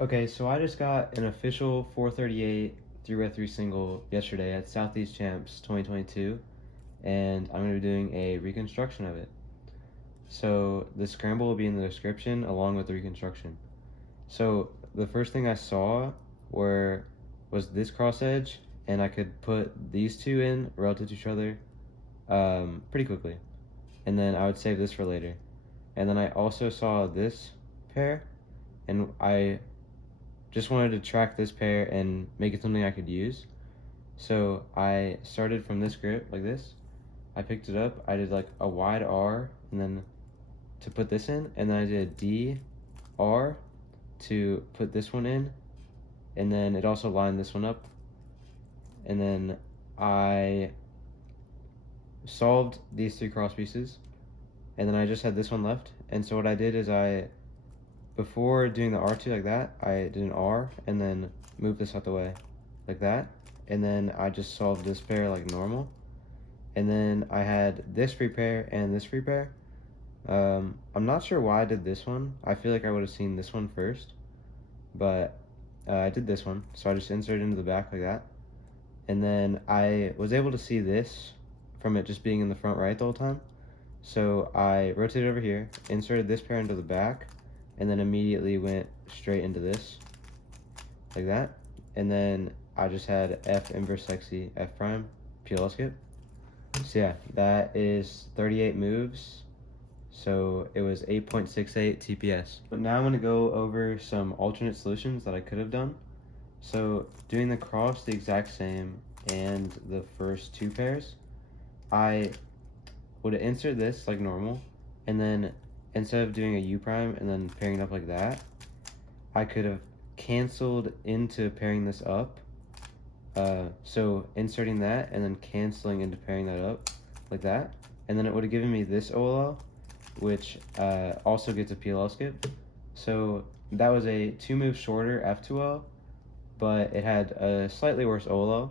Okay, so I just got an official 438 3x3 single yesterday at Southeast Champs 2022, and I'm going to be doing a reconstruction of it. So the scramble will be in the description along with the reconstruction. So the first thing I saw was this cross edge, and I could put these two in relative to each other pretty quickly, and then I would save this for later. And then I also saw this pair, and I just wanted to track this pair and make it something I could use. So I started from this grip like this. I picked it up, I did like a wide R and then to put this in, and then I did a D R to put this one in, and then it also lined this one up. And then I solved these three cross pieces, and then I just had this one left. And so what I did is before doing the R2 like that, I did an R and then moved this out the way like that. And then I just solved this pair like normal. And then I had this free pair and this free pair. I'm not sure why I did this one. I feel like I would have seen this one first, but I did this one. So I just inserted into the back like that. And then I was able to see this from it just being in the front right the whole time. So I rotated over here, inserted this pair into the back, and then immediately went straight into this like that. And then I just had F inverse sexy F prime PLL skip. So yeah, that is 38 moves. So it was 8.68 TPS. But now I'm gonna go over some alternate solutions that I could have done. So doing the cross the exact same and the first two pairs, I would insert this like normal, and then instead of doing a U prime and then pairing it up like that, I could have canceled into pairing this up. So inserting that and then canceling into pairing that up like that, and then it would have given me this OLL, which also gets a PLL skip. So that was a 2 move shorter F2L, but it had a slightly worse OLL.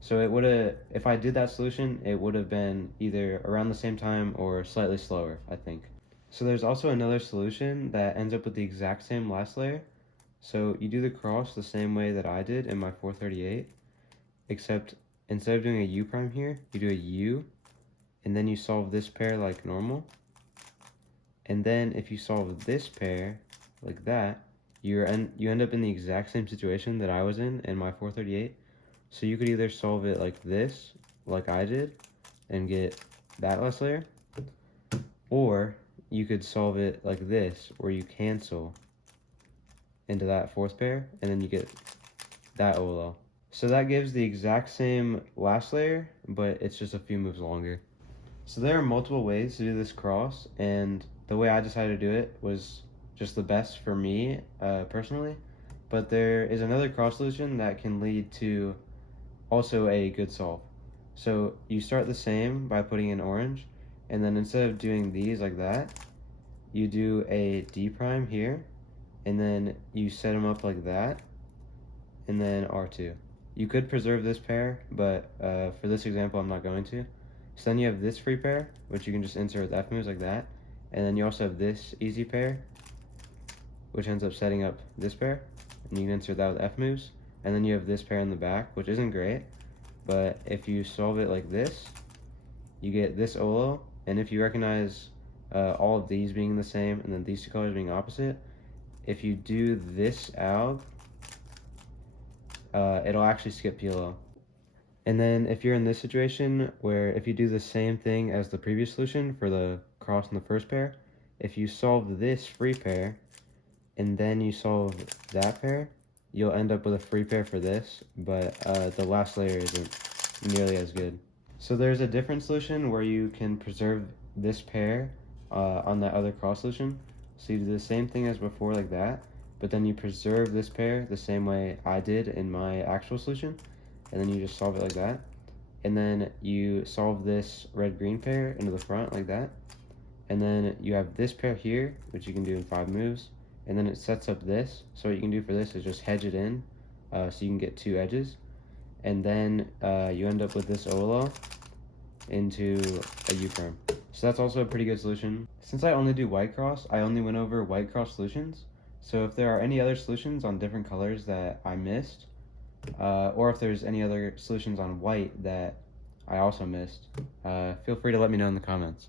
So it would have, if I did that solution, it would have been either around the same time or slightly slower, I think. So there's also another solution that ends up with the exact same last layer. So you do the cross the same way that I did in my 438, except instead of doing a U prime here, you do a U, and then you solve this pair like normal. And then if you solve this pair like that, you end up in the exact same situation that I was in my 438. So you could either solve it like this, like I did, and get that last layer, or you could solve it like this, where you cancel into that fourth pair, and then you get that OLL. So that gives the exact same last layer, but it's just a few moves longer. So there are multiple ways to do this cross, and the way I decided to do it was just the best for me personally, but there is another cross solution that can lead to also a good solve. So you start the same by putting in orange, and then instead of doing these like that, you do a D prime here, and then you set them up like that, and then R2. You could preserve this pair, but for this example, I'm not going to. So then you have this free pair, which you can just insert with F moves like that, and then you also have this easy pair, which ends up setting up this pair, and you can insert that with F moves, and then you have this pair in the back, which isn't great, but if you solve it like this, you get this OLO, and if you recognize all of these being the same and then these two colors being opposite, if you do this out, it'll actually skip PLO. And then if you're in this situation where if you do the same thing as the previous solution for the cross in the first pair, if you solve this free pair and then you solve that pair, you'll end up with a free pair for this, but the last layer isn't nearly as good. So there's a different solution where you can preserve this pair on that other cross solution. So you do the same thing as before like that, but then you preserve this pair the same way I did in my actual solution, and then you just solve it like that. And then you solve this red-green pair into the front like that. And then you have this pair here, which you can do in 5 moves. And then it sets up this. So what you can do for this is just hedge it in, so you can get 2 edges. And then you end up with this OLO into a U-prime. So that's also a pretty good solution. Since I only do white cross, I only went over white cross solutions. So if there are any other solutions on different colors that I missed, or if there's any other solutions on white that I also missed, feel free to let me know in the comments.